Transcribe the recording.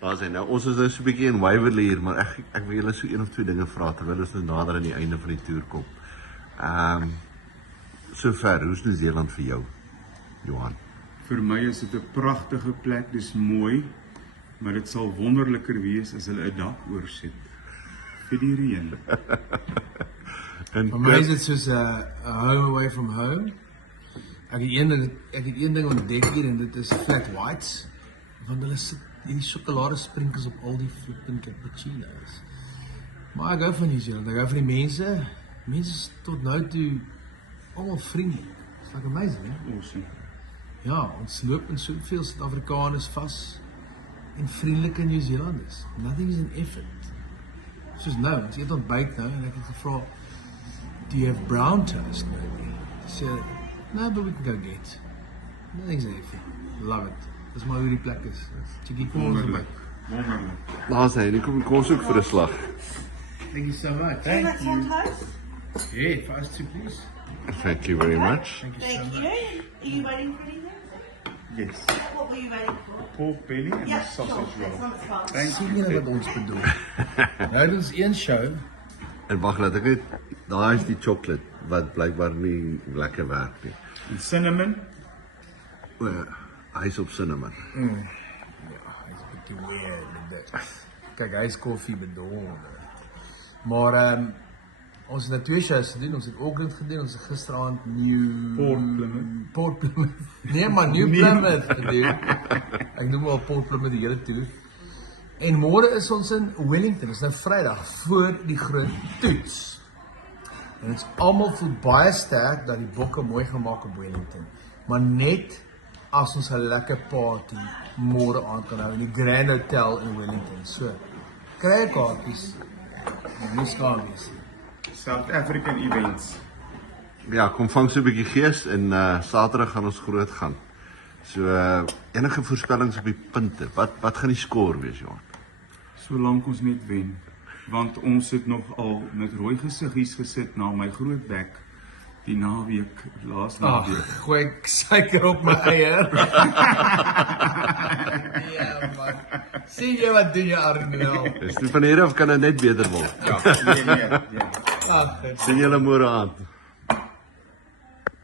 Daar sê nou, ons is nou so 'n bietjie in Waverley hier, maar ek wil julle so 1 of 2 dinge vra terwyl ons nou nader aan die einde van die toer kom. Sover, hoe is Nieu-Seeland vir jou, Johan? Vir my is dit 'n pragtige plek, dis mooi, maar dit sal wonderliker wees as hulle 'n dak oorsit vir die reën. Vir my is dit soos 'n home away from home. Ek het een ding ontdek hier en dit is flat whites, want hulle sit hierdie sjokoladesprinkels op al die flippin cappuccino's. Maar ek hou van Nieu-Seeland, ek hou van die mense. Mense is tot nou toe allemaal vriendelik. It's like amazing, hè? Awesome. Ja, ons loop in soveel Suid-Afrikaners vas en vriendelike Nieu-Zeelanders. Nothing is an effort. Soos nou, ons eet ontbyt nou en ek het gevra, do you have brown toast maybe? Sê, no, but we can go get. Nothing's an effort. Love it. Dis maar hoe die plek is. Chickie, kom ons ontbyt. Wonderlik. Daar sê, kom ons ook vir 'n slag. Thank you so much. Would you like some toast? Yeah, for us too, please. Thank you very much. Thank you so Thank much. you. Are you waiting for anything? Yes. What were you waiting for? Pork belly and Yeah, a sausage sure. That's roll. one that's fine. Thank Sien you. julle wat ons bedoel? Nou het ons een show. En wag, laat ek net, daar is die chocolate wat blykbaar nie lekker werk nie. And cinnamon. O, hy is op cinnamon. Ja, hy is 'n bietjie weird met dit. Kyk, hy is koffie bedolwe. Maar ons het nou 2 shows gedoen. Ons het Auckland gedoen, ons het gisteraand Port Plymouth. Nee man, New Plymouth gedoen. Ek noem al Port Plymouth die hele toer. En môre is ons in Wellington. Dit is nou Vrydag voor die groot toets. En ons almal voel baie sterk dat die bokke mooi gemaak op Wellington. Maar net as ons 'n lekker party môre aand kan hou in die Grand Hotel in Wellington. So, kry kaartjies. Nie skaam wees. South African events. Ja, kom vang so 'n bietjie gees en Saterdag gaan ons groot gaan. So enige voorspellings op die punte. Wat gaan die score wees, Johan? Solank ons net wen. Want ons het nog al met rooi gesiggies gesit na my groot bek die naweek, laas naweek. Gooi ek suiker op my eier. Ja man. Sien jy wat doen jy Arnold? Dis nie van hier af kan dit net beter word. Ja, nee. Ag, Sien julle môre aand.